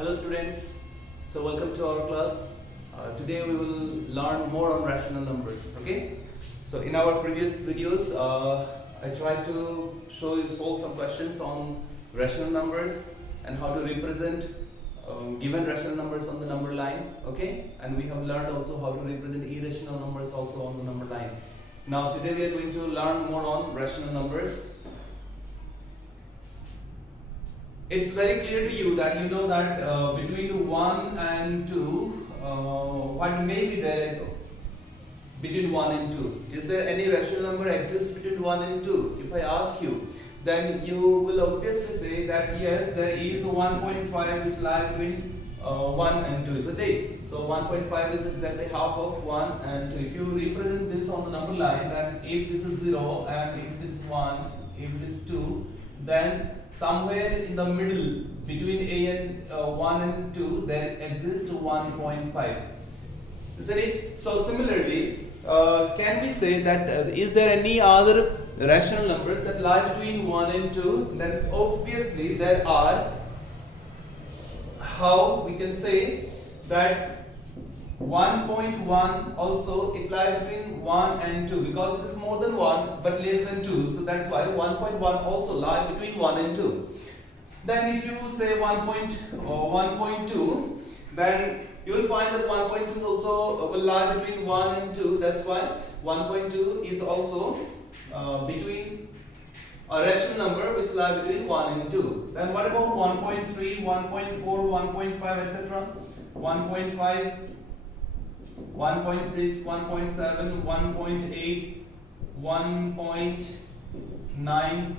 Hello students, so welcome to our class. Today we will learn more on rational numbers. Okay, so in our previous videos I tried to solve some questions on rational numbers and how to represent given rational numbers on the number line. Okay, and we have learned also how to represent irrational numbers also on the number line. Now today we are going to learn more on rational numbers. It's very clear to you that you know that between 1 and 2, what may be there between 1 and 2? Is there any rational number exists between 1 and 2? If I ask you, then you will obviously say that yes, there is 1.5 which lies between 1 and 2, isn't it? So 1.5 is exactly half of 1 and 2. If you represent this on the number line, then if this is 0 and if it is 1, if it is 2, then somewhere in the middle between a and 1 and 2 there exists 1.5, isn't it? So similarly, can we say that is there any other rational numbers that lie between 1 and 2? Then obviously there are. How we can say that 1.1 also it lies between 1 and 2 because it is more than 1 but less than 2, so that's why 1.1 also lies between 1 and 2. Then if you say 1.2, then you will find that 1.2 also will lie between 1 and 2. That's why 1.2 is also between a rational number which lies between 1 and 2. Then what about 1.3, 1.4, 1.5, etc.? 1.5, 1.6, 1.7, 1.8, 1.9,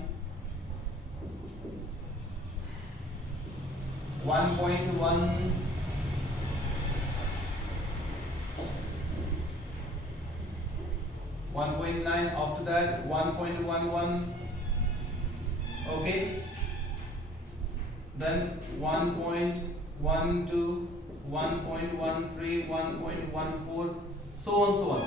1.1, 1.9, after that 1.11, okay, then 1.12, 1.13, 1.14, so on, so on.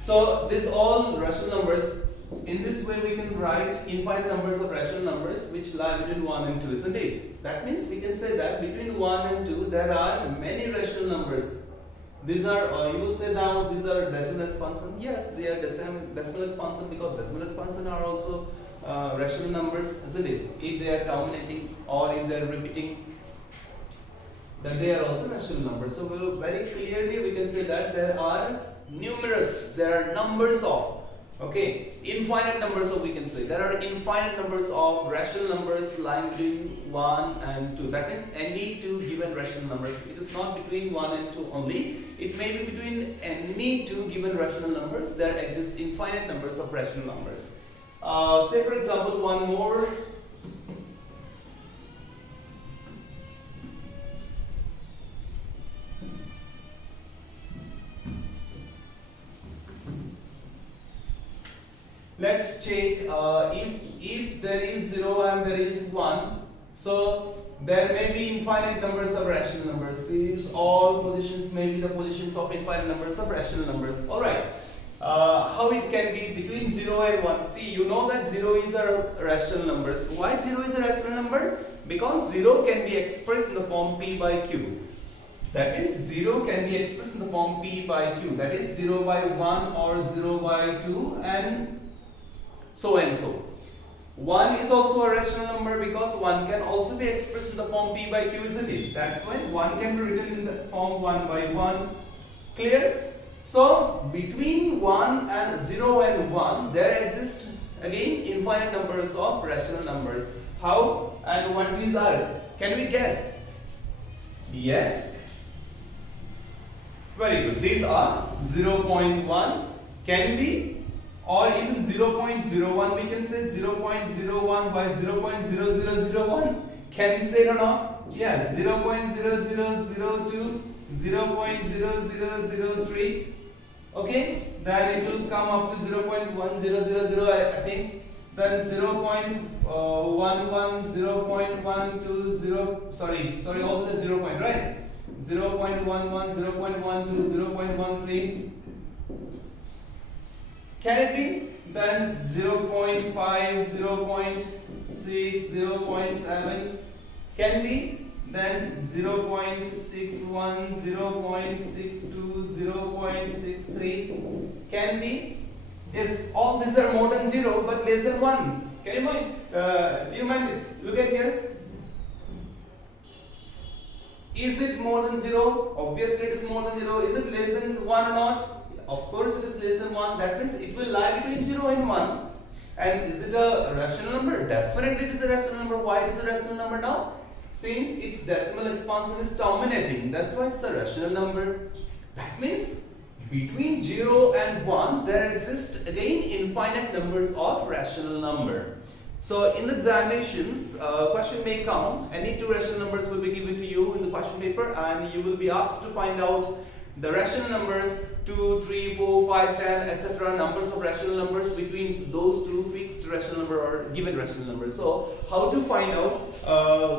So these all rational numbers. In this way we can write infinite numbers of rational numbers which lie between 1 and 2, isn't it? That means we can say that between 1 and 2 there are many rational numbers. These are, you will say now these are decimal expansion. Yes, they are decimal expansion because decimal expansion are also rational numbers, isn't it? If they are terminating or if they are repeating, then they are also rational numbers. So very clearly we can say that there are numbers of, okay, infinite numbers, so we can say there are infinite numbers of rational numbers lying between 1 and 2. That means any two given rational numbers. It is not between 1 and 2 only. It may be between any two given rational numbers. There exist infinite numbers of rational numbers. Say for example one more. Let's check if there is 0 and there is 1, so there may be infinite numbers of rational numbers. These all positions may be the positions of infinite numbers of rational numbers. Alright, how it can be between 0 and 1? See, you know that 0 is a rational number. Why 0 is a rational number? Because 0 can be expressed in the form p by q. That means 0 can be expressed in the form p by q. That is 0 by 1 or 0 by 2 and so and so. 1 is also a rational number because 1 can also be expressed in the form p by q, isn't it? That's why 1 can be written in the form 1 by 1. Clear? So between 1 and 0 and 1 there exist again infinite numbers of rational numbers. How and what these are? Can we guess? Yes. Very good. These are 0.1 can be, or even 0.01, we can say 0.01 by 0.0001. Can we say it or not? Yes, 0.0002, 0.0003. Okay, then it will come up to 0.1000, I think. Then 0.11, 0.12, sorry, all the 0 point, right? 0.11, 0.12, 0.13. Can it be? Then 0.5, 0.6, 0.7 can be. then 0.61, 0.62, 0.63 can be. Yes, all these are more than 0 but less than 1. Can you mind? Do you mind it? Look at here. Is it more than 0? Obviously it is more than 0. Is it less than 1 or not? Of course it is less than 1. That means it will lie between 0 and 1. And is it a rational number? Definitely it is a rational number. Why it is a rational number now? Since its decimal expansion is terminating. That's why it's a rational number. That means between 0 and 1 there exist again infinite numbers of rational number. So in the examinations, question may come, any two rational numbers will be given to you in the question paper and you will be asked to find out the rational numbers 2, 3, 4, 5, 10, etc. numbers of rational numbers between those two fixed rational number or given rational numbers. So how to find out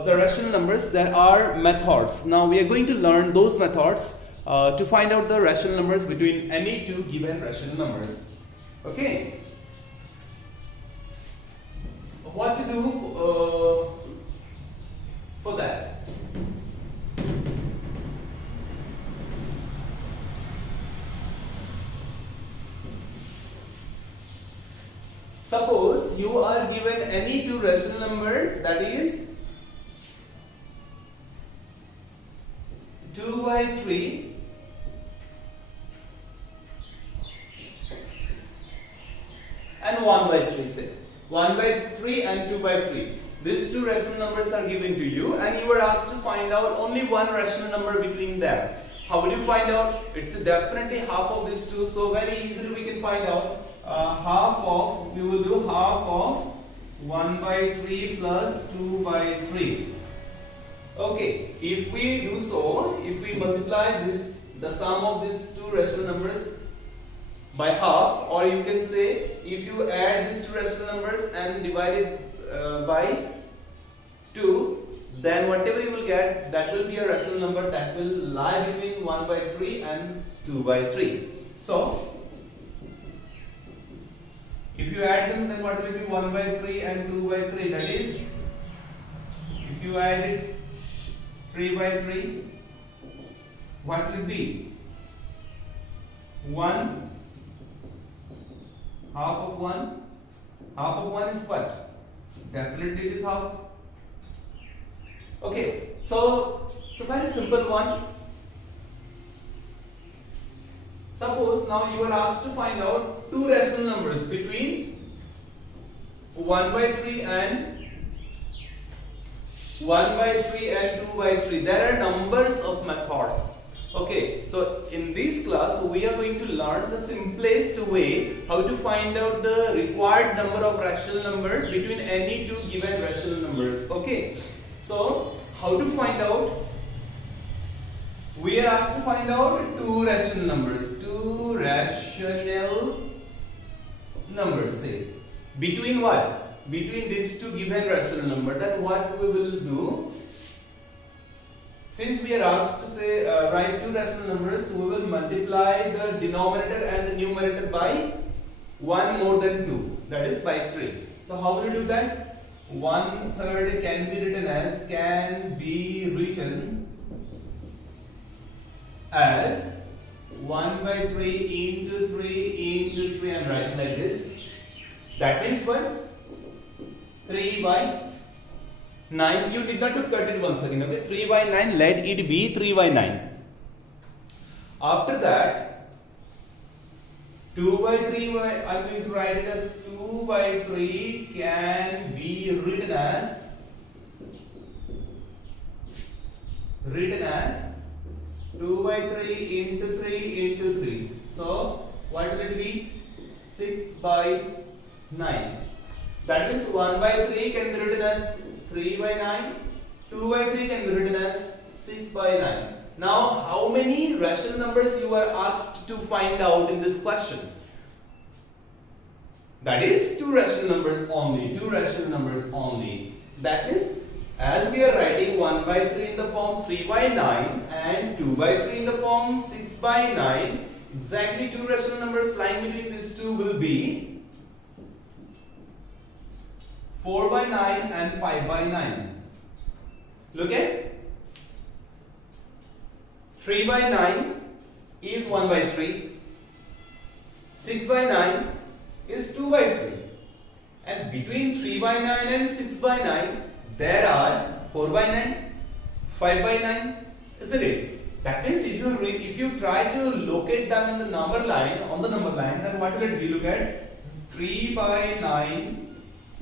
the rational numbers? There are methods. Now we are going to learn those methods to find out the rational numbers between any two given rational numbers. Okay. What to do for that? Suppose you are given any two rational number, that is 2 by 3 and 1 by 3, say 1 by 3 and 2 by 3. These two rational numbers are given to you and you are asked to find out only one rational number between them. How will you find out? It's definitely half of these two, so very easily we can find out. We will do half of 1 by 3 plus 2 by 3. Okay, if we do so, if we multiply this, the sum of these two rational numbers by half, or you can say if you add these two rational numbers and divide it by 2, then whatever you will get, that will be a rational number that will lie between 1 by 3 and 2 by 3. So if you add them, then what will be 1 by 3 and 2 by 3? That is, if you add it 3 by 3, what will it be? 1, half of 1. Half of 1 is what? Definitely it is half. Okay, so it's a very simple one. Suppose now you are asked to find out two rational numbers between 1 by 3 and 1 by 3 and 2 by 3. There are numbers of methods. Okay, so in this class we are going to learn the simplest way how to find out the required number of rational numbers between any two given rational numbers. Okay, so how to find out? We are asked to find out two rational numbers. Two rational numbers, say. Between what? Between these two given rational numbers. Then what we will do? Since we are asked to say write two rational numbers, we will multiply the denominator and the numerator by 1 more than 2. That is by 3. So how will you do that? 1/3 can be written as 1 by 3 into 3 into 3. I am writing like this. That means what? 3 by 9. You did not to cut it once again. Okay, 3 by 9. Let it be 3 by 9. After that, 2 by 3. I am going to write it as 2 by 3 can be written as 2 by 3 into 3 into 3. So what will it be? 6 by 9. That means 1 by 3 can be written as 3 by 9. 2 by 3 can be written as 6 by 9. Now how many rational numbers you are asked to find out in this question? That is two rational numbers only. Two rational numbers only. That is, as we are writing 1 by 3 in the form 3 by 9 and 2 by 3 in the form 6 by 9, exactly two rational numbers lying between these two will be 4 by 9 and 5 by 9. Look at 3 by 9 is 1 by 3. 6 by 9 is 2 by 3. And between 3 by 9 and 6 by 9, there are 4 by 9, 5 by 9, isn't it? That means if you try to locate them in the number line, on the number line, then what will it be? Look at 3 by 9,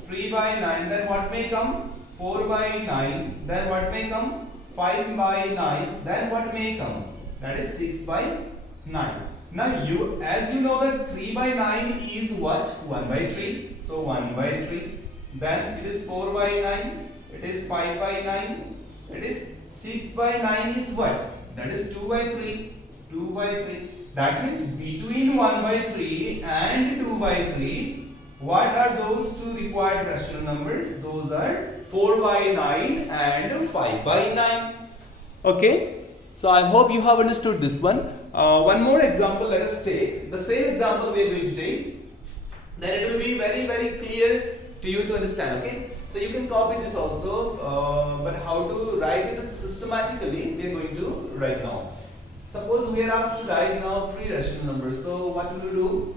3 by 9, then what may come? 4 by 9, then what may come? 5 by 9, then what may come? That is 6 by 9. Now as you know that 3 by 9 is what? 1 by 3. So 1 by 3. Then it is 4 by 9. It is 5 by 9. It is 6 by 9 is what? That is 2 by 3. 2 by 3. That means between 1 by 3 and 2 by 3, what are those two required rational numbers? Those are 4 by 9 and 5 by 9. Okay. So I hope you have understood this one. One more example let us take. The same example we are going to take. Then it will be very, very clear to you to understand. Okay. So you can copy this also. But how to write it systematically, we are going to write now. Suppose we are asked to write now 3 rational numbers. So what will you do?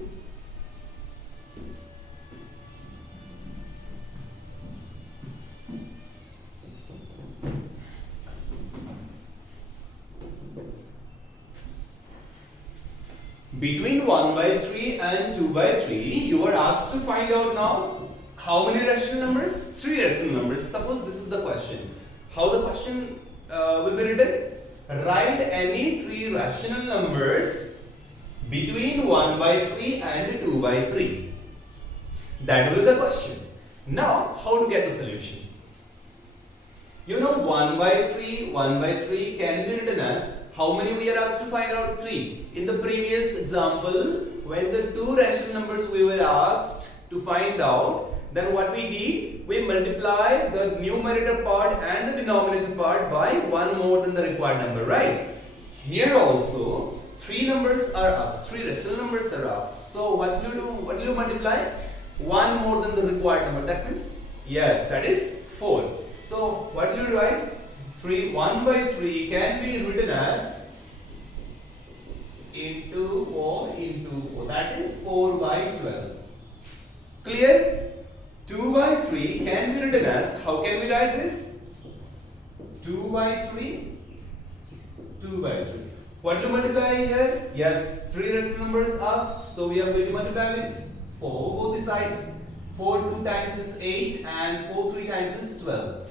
Between 1 by 3 and 2 by 3, you are asked to find out now how many rational numbers? 3 rational numbers. Suppose this is the question. How the question will be written? Write any 3 rational numbers between 1 by 3 and 2 by 3. That will be the question. Now, how to get the solution? You know 1 by 3 can be written as, how many we are asked to find out? 3. In the previous example, when the 2 rational numbers we were asked to find out, then what we did, we multiply the numerator part and the denominator part by 1 more than the required number, right? Here also, 3 numbers are asked, 3 rational numbers are asked. So what will you do? What will you multiply? 1 more than the required number. That means, yes, that is 4. So what will you write? 1 by 3 can be written as into 4 into 4. That is 4 by 12. Clear? 2 by 3 can be written as, how can we write this? 2 by 3, 2 by 3. What do you multiply here? Yes, 3 rational numbers asked. So we are going to multiply with 4 both the sides. 4 2 times is 8 and 4 3 times is 12.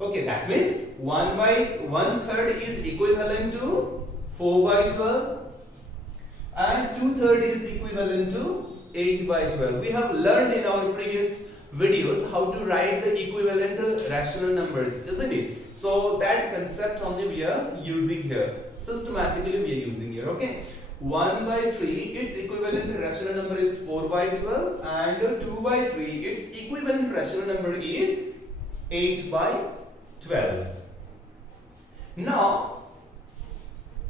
Okay, that means 1 by 1/3 is equivalent to 4 by 12 and 2/3 is equivalent to 8 by 12. We have learned in our previous videos how to write the equivalent rational numbers, isn't it? So that concept only we are using here. Systematically we are using here, okay? 1 by 3, its equivalent rational number is 4 by 12 and 2 by 3, its equivalent rational number is 8 by 12. Now,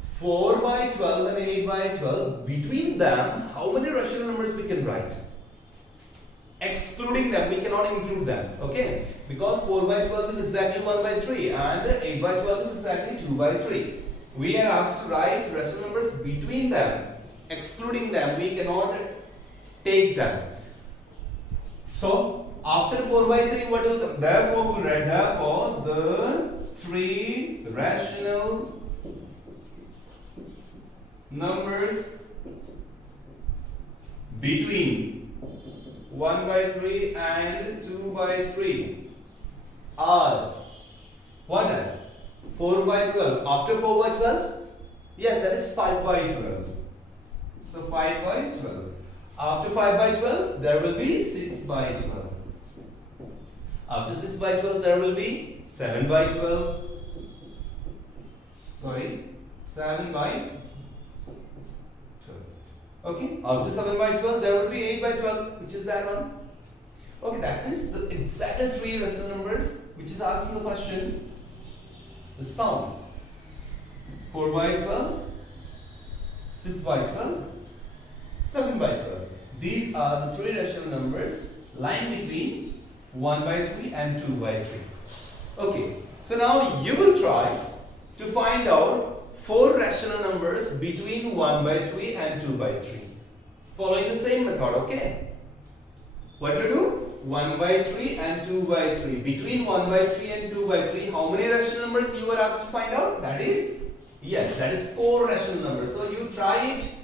4 by 12 and 8 by 12, between them, how many rational numbers we can write? Excluding them, we cannot include them, okay? Because 4 by 12 is exactly 1 by 3 and 8 by 12 is exactly 2 by 3. We are asked to write rational numbers between them. Excluding them, we cannot take them. So, after 4 by 3, what will come? Therefore, we'll write, therefore, the 3 rational numbers between 1 by 3 and 2 by 3 are what are? 4 by 12. After 4 by 12? Yes, that is 5 by 12. So 5 by 12. After 5 by 12, there will be 6 by 12. After 6 by 12, there will be 7 by 12. Sorry, 7 by 12. Okay, after 7 by 12, there will be 8 by 12, which is that one. Okay, that means the exact 3 rational numbers which is asked in the question is found. 4 by 12, 6 by 12, 7 by 12. These are the 3 rational numbers lying between 1 by 3 and 2 by 3. Okay, so now you will try to find out 4 rational numbers between 1 by 3 and 2 by 3. Following the same method, okay? What do you do? 1 by 3 and 2 by 3. Between 1 by 3 and 2 by 3, how many rational numbers you were asked to find out? That is, yes, that is 4 rational numbers. So you try it.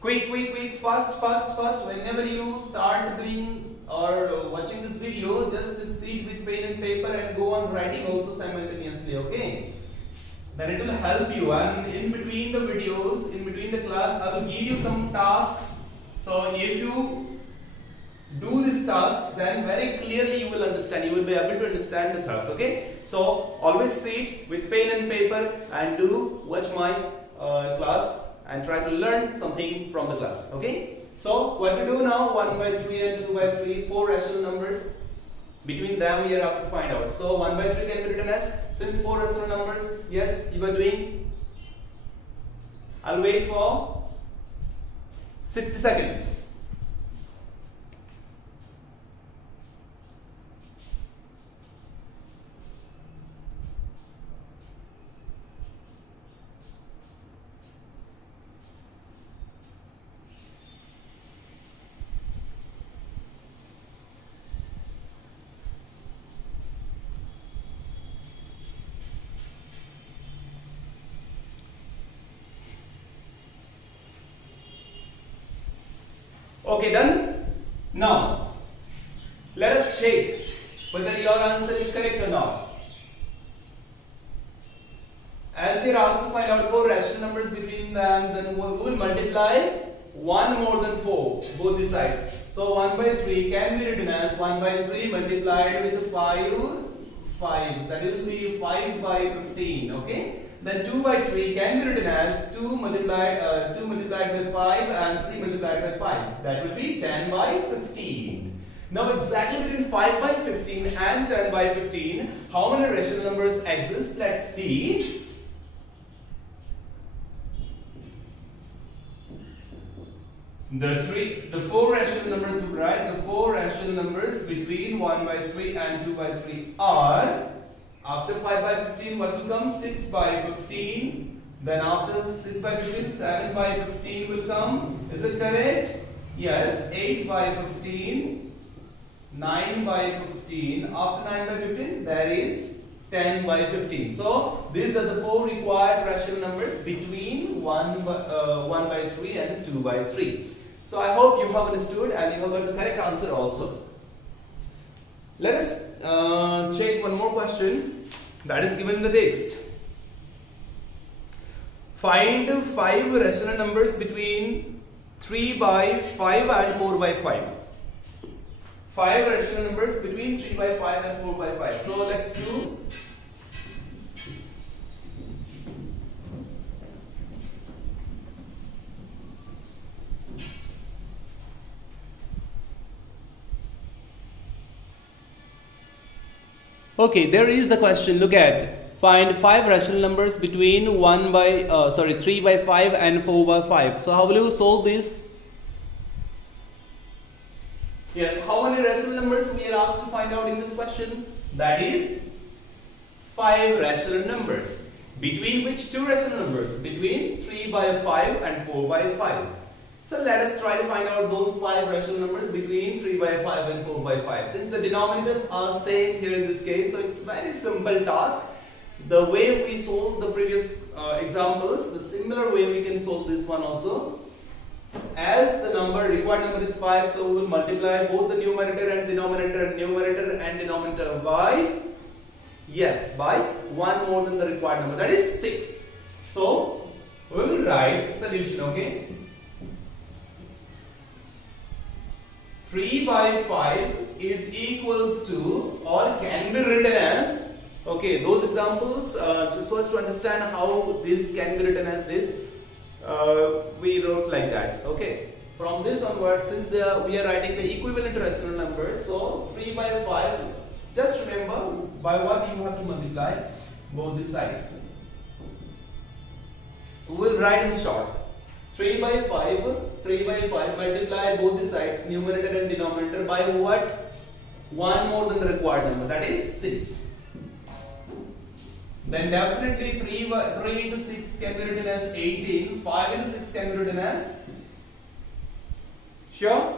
Quick, fast. Whenever you start doing or watching this video, just see it with pen and paper and go on writing also simultaneously, okay? Then it will help you, and in between the videos, in between the class, I will give you some tasks. So if you do these tasks, then very clearly you will understand, you will be able to understand the class, okay? So always sit with pen and paper and do watch my class and try to learn something from the class, okay? So what we do now, 1 by 3 and 2 by 3, 4 rational numbers. Between them we are asked to find out. So 1 by 3 can be written as, since 4 rational numbers, yes, you are doing. I'll wait for 60 seconds. Okay, done? Now, let us check whether your answer is correct or not. As we are asked to find out 4 rational numbers between them, then we will multiply 1 more than 4, both the sides. So 1 by 3 can be written as 1 by 3 multiplied with 5. That will be 5 by 15, okay? Then 2 by 3 can be written as 2 multiplied by 5 and 3 multiplied by 5. That will be 10 by 15. Now exactly between 5 by 15 and 10 by 15, how many rational numbers exist? Let's see. The 4 rational numbers, right? The 4 rational numbers between 1 by 3 and 2 by 3 are, after 5 by 15, what will come? 6 by 15. Then after 6 by 15, 7 by 15 will come. Is it correct? Yes. 8 by 15, 9 by 15. After 9 by 15, there is 10 by 15. So these are the 4 required rational numbers between 1 by 3 and 2 by 3. So I hope you have understood and you have got the correct answer also. Let us check one more question that is given in the text. Find 5 rational numbers between 3 by 5 and 4 by 5. 5 rational numbers between 3 by 5 and 4 by 5. So let's do. Okay, there is the question. Look at. Find 5 rational numbers between 3 by 5 and 4 by 5. So how will you solve this? Yes, how many rational numbers we are asked to find out in this question? That is 5 rational numbers. Between which 2 rational numbers? Between 3 by 5 and 4 by 5. So let us try to find out those 5 rational numbers between 3 by 5 and 4 by 5. Since the denominators are same here in this case, so it's a very simple task. The way we solved the previous examples, the similar way we can solve this one also. As the required number is 5, so we will multiply both the numerator and denominator by, yes, by 1 more than the required number, that is 6. So we will write solution, okay? 3 by 5 is equals to, or can be written as, okay, those examples, so as to understand how this can be written as this, we wrote like that, okay. From this onwards, since we are writing the equivalent rational numbers, so 3 by 5, just remember by what you have to multiply both the sides. We will write in short. 3 by 5 multiply both the sides, numerator and denominator, by what? one more than the required number, that is 6. Then definitely 3 into 6 can be written as 18, 5 into 6 can be written as, sure?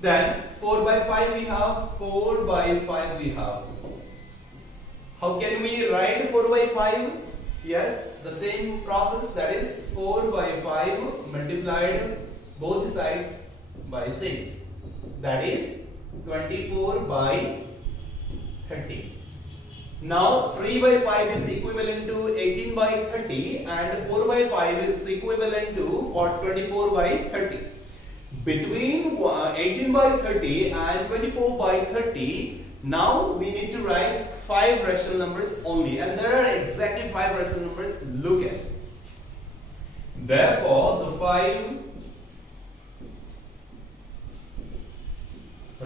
Then 4 by 5 we have, 4 by 5 we have. How can we write 4 by 5? Yes, the same process, that is 4 by 5 multiplied both sides by 6. That is 24 by 30. Now 3 by 5 is equivalent to 18 by 30 and 4 by 5 is equivalent to 24 by 30. Between 18 by 30 and 24 by 30, now we need to write 5 rational numbers only, and there are exactly 5 rational numbers. Look at. Therefore, the 5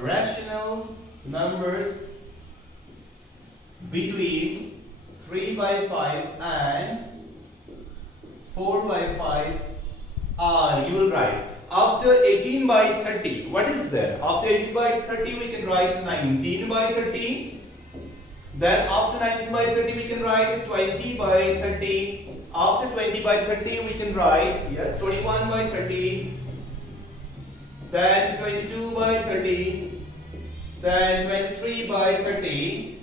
rational numbers between 3 by 5 and 4 by 5 are, you will write, after 18 by 30, what is there? After 18 by 30 we can write 19 by 30. Then after 19 by 30 we can write 20 by 30. After 20 by 30 we can write, yes, 21 by 30. Then 22 by 30. Then 23 by 30.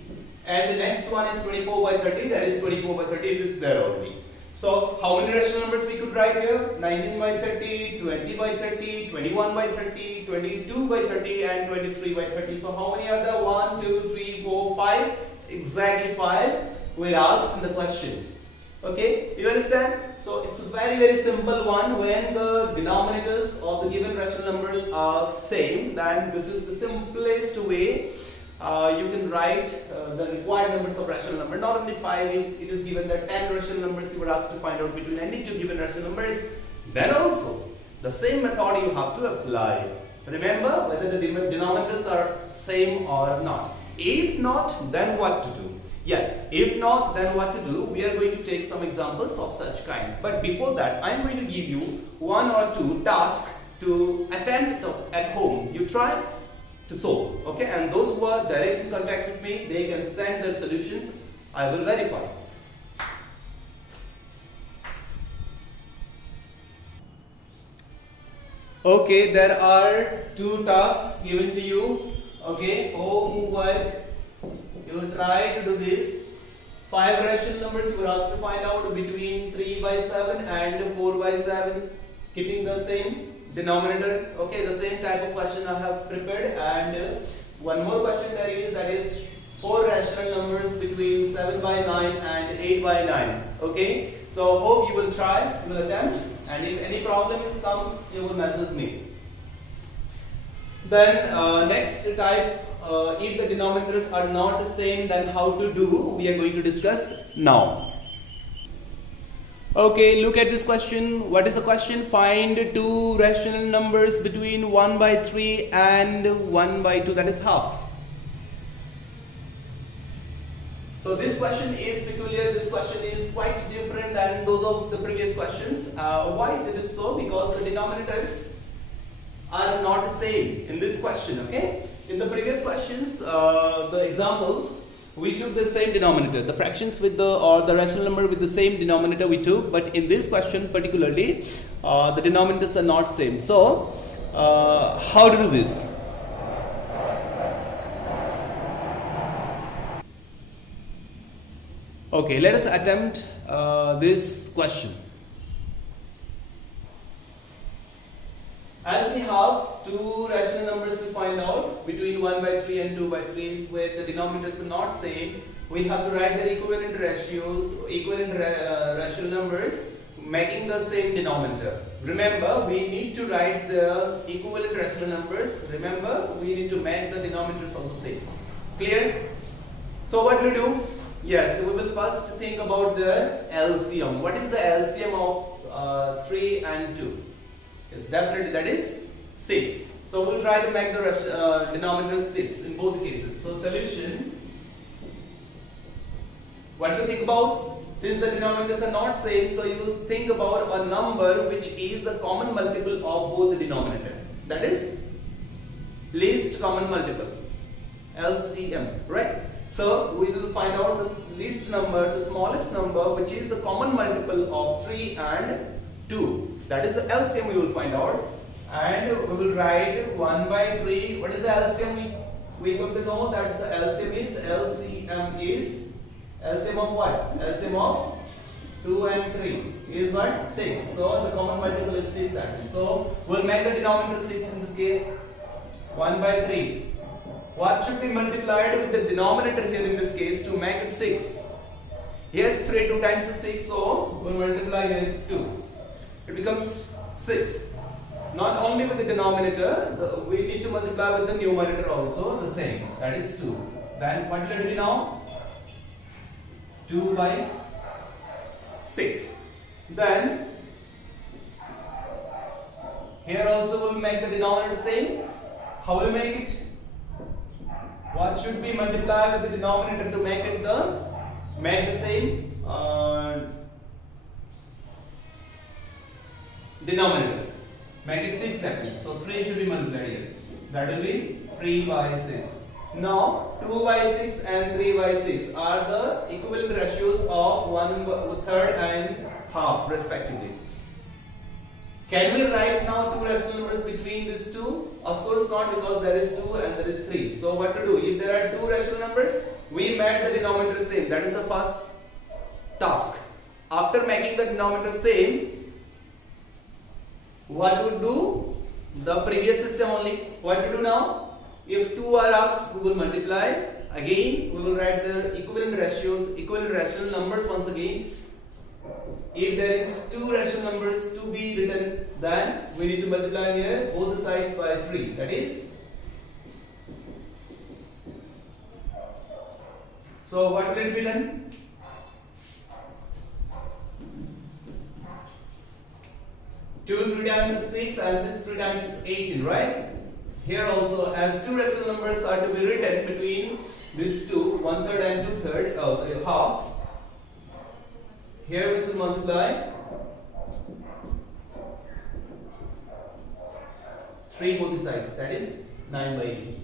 And the next one is 24 by 30, that is 24 by 30, it is there already. So how many rational numbers we could write here? 19 by 30, 20 by 30, 21 by 30, 22 by 30 and 23 by 30. So how many are there? 1, 2, 3, 4, 5. Exactly 5 were asked in the question. Okay, you understand? So it's a very simple one. When the denominators of the given rational numbers are same, then this is the simplest way you can write the required numbers of rational number. Not only 5, it is given that 10 rational numbers you were asked to find out between any two given rational numbers. Then also the same method you have to apply. Remember whether the denominators are same or not. If not, then what to do? Yes, if not, then what to do? We are going to take some examples of such kind. But before that, I am going to give you 1 or 2 tasks to attempt at home. You try to solve, okay? And those who are direct in contact with me, they can send their solutions. I will verify. Okay, there are 2 tasks given to you. Okay, homework. You will try to do this. 5 rational numbers you were asked to find out between 3 by 7 and 4 by 7, keeping the same denominator. Okay, the same type of question I have prepared. And one more question there is, that is 4 rational numbers between 7 by 9 and 8 by 9. Okay, so hope you will try, you will attempt, and if any problem comes, you will message me. Then next type, if the denominators are not the same, then how to do, we are going to discuss now. Okay, look at this question. What is the question? Find 2 rational numbers between 1 by 3 and 1 by 2, that is half. So this question is peculiar. This question is quite different than those of the previous questions. Why it is so? Because the denominators are not the same in this question. Okay, in the previous questions, the examples, we took the same denominator, the fractions with the rational number with the same denominator we took, but in this question particularly, the denominators are not same. So how to do this? Okay, let us attempt this question. As we have 2 rational numbers to find out between 1 by 3 and 2 by 3, where the denominators are not same, we have to write their equivalent ratios, equivalent rational numbers, making the same denominator. Remember, we need to write the equivalent rational numbers. Remember, we need to make the denominators also same. Clear? So what we do? Yes, we will first think about the LCM. What is the LCM of 3 and 2? Yes, definitely that is 6. So we'll try to make the denominator 6 in both cases. So solution, what do you think about? Since the denominators are not same, so you will think about a number which is the common multiple of both the denominator. That is least common multiple. LCM, right? So we will find out the least number, the smallest number, which is the common multiple of 3 and 2. That is the LCM we will find out. And we will write 1 by 3. What is the LCM? We come to know that the LCM is LCM of what? LCM of 2 and 3 is what? 6. So the common multiple is 6 actually. So we'll make the denominator 6 in this case. 1 by 3. What should be multiplied with the denominator here in this case to make it 6? Yes, 3 2 times is 6, so we'll multiply here 2. It becomes 6. Not only with the denominator, we need to multiply with the numerator also the same. That is 2. Then what will it be now? 2 by 6. Then here also we'll make the denominator same. How will we make it? What should be multiplied with the denominator to make it the same denominator? Make it 6 seconds. So 3 should be multiplied here. That will be 3 by 6. Now 2 by 6 and 3 by 6 are the equivalent ratios of 1/3 and half respectively. Can we write now two rational numbers between these two? Of course not, because there is 2 and there is 3. So what to do? If there are two rational numbers, we made the denominator same. That is the first task. After making the denominator same, what would do? The previous system only. What to do now? If 2 are asked, we will multiply. Again, we will write the equivalent ratios, equivalent rational numbers once again. If there is two rational numbers to be written, then we need to multiply here both the sides by 3. That is, so what will it be then? Two 3 times is 6 and 6 3 times is 18, right? Here also, as two rational numbers are to be written between these two, 1/3 and 2/3, half. Here we should multiply 3 both the sides, that is 9 by 18.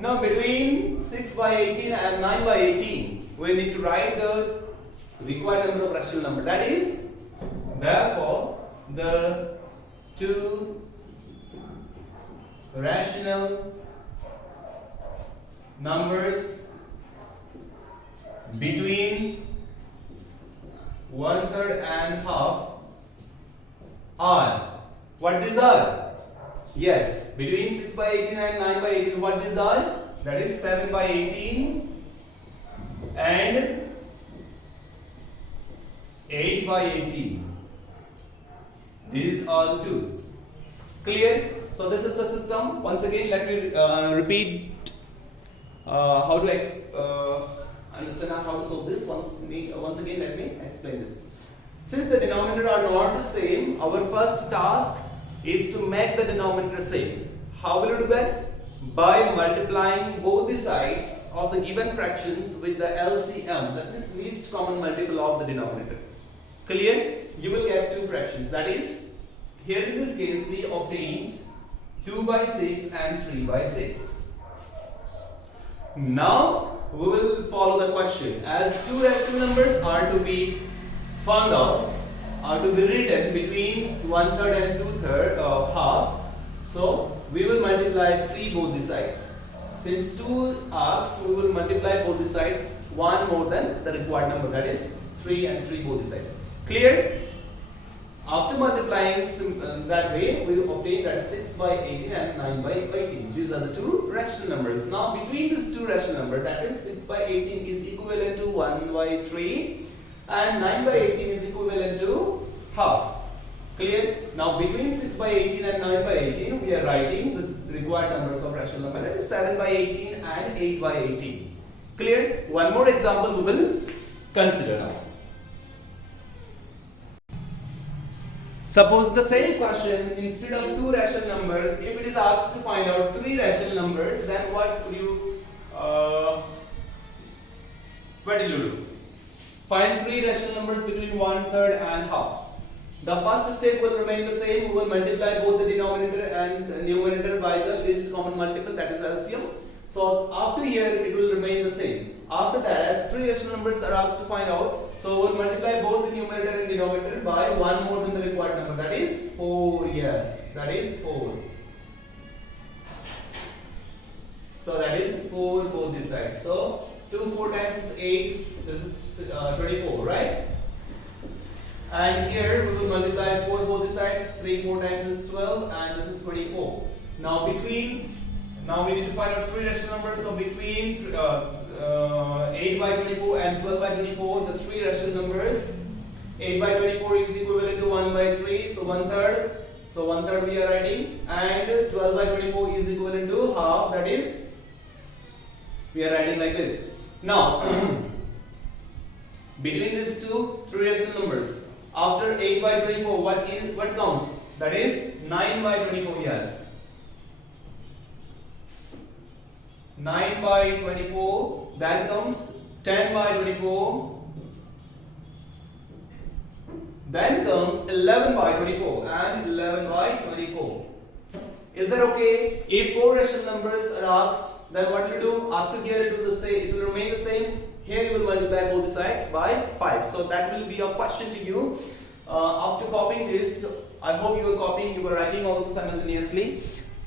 Now between 6 by 18 and 9 by 18, we need to write the required number of rational number. That is, therefore, the two rational numbers between 1/3 and half are, what these are? Yes, between 6 by 18 and 9 by 18, what these are? That is 7 by 18 and 8 by 18. These are the two. Clear? So this is the system. Once again, let me repeat how to understand how to solve this. Once again, let me explain this. Since the denominator are not the same, our first task is to make the denominator same. How will you do that? By multiplying both the sides of the given fractions with the LCM, that is least common multiple of the denominator. Clear? You will get two fractions. That is, here in this case we obtain 2 by 6 and 3 by 6. Now we will follow the question. As two rational numbers are to be found out, are to be written between 1/3 and 2/3 half, so we will multiply 3 both the sides. Since 2 arcs, we will multiply both the sides 1 more than the required number, that is 3 and 3 both the sides. Clear? After multiplying that way, we will obtain that is 6 by 18 and 9 by 18. These are the two rational numbers. Now between these two rational numbers, that is 6 by 18 is equivalent to 1 by 3 and 9 by 18 is equivalent to half. Clear? Now between 6 by 18 and 9 by 18, we are writing the required numbers of rational number, that is 7 by 18 and 8 by 18. Clear? One more example we will consider now. Suppose the same question, instead of two rational numbers, if it is asked to find out three rational numbers, then what will you do? Find three rational numbers between 1/3 and half. The first step will remain the same. We will multiply both the denominator and numerator by the least common multiple, that is LCM. So after here it will remain the same. After that, as three rational numbers are asked to find out, so we'll multiply both the numerator and denominator by one more than the required number, that is 4. Yes, that is 4. So that is 4 both these sides. So 2 4 times is 8. This is 24, right? And here we will multiply 4 both the sides. 3 4 times is 12, and this is 24. Now we need to find out three rational numbers. So between 8 by 24 and 12 by 24, the three rational numbers. 8 by 24 is equivalent to 1 by 3, so 1/3. So 1/3 we are writing, and 12 by 24 is equivalent to half. That is, we are writing like this. Now between these two three rational numbers, after 8 by 24, what comes? That is 9 by 24. Yes, 9 by 24. Then comes 10 by 24. Then comes 11 by 24 and 11 by 24. Is that okay? If four rational numbers are asked, then what you do? After here it will remain the same. Here you will multiply both the sides by 5. So that will be a question to you. After copying this, I hope you are copying, you are writing also simultaneously.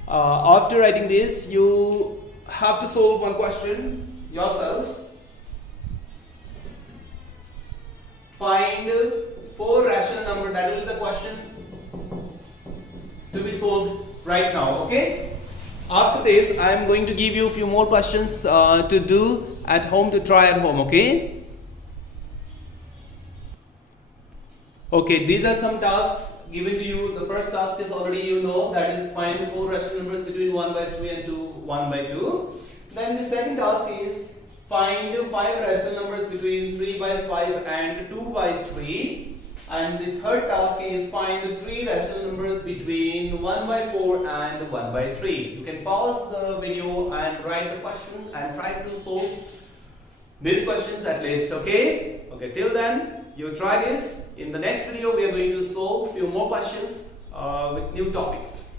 After writing this, you have to solve one question yourself. Find four rational numbers. That will be the question to be solved right now. Okay. After this, I am going to give you a few more questions to do at home, to try at home. Okay. Okay, these are some tasks given to you. The first task is already you know, that is find four rational numbers between 1 by 3 and 1 by 2. Then the second task is find five rational numbers between 3 by 5 and 2 by 3. And the third task is find three rational numbers between 1 by 4 and 1 by 3. You can pause the video and write the question and try to solve these questions at least. Okay? Okay, till then, you try this. In the next video, we are going to solve few more questions with new topics.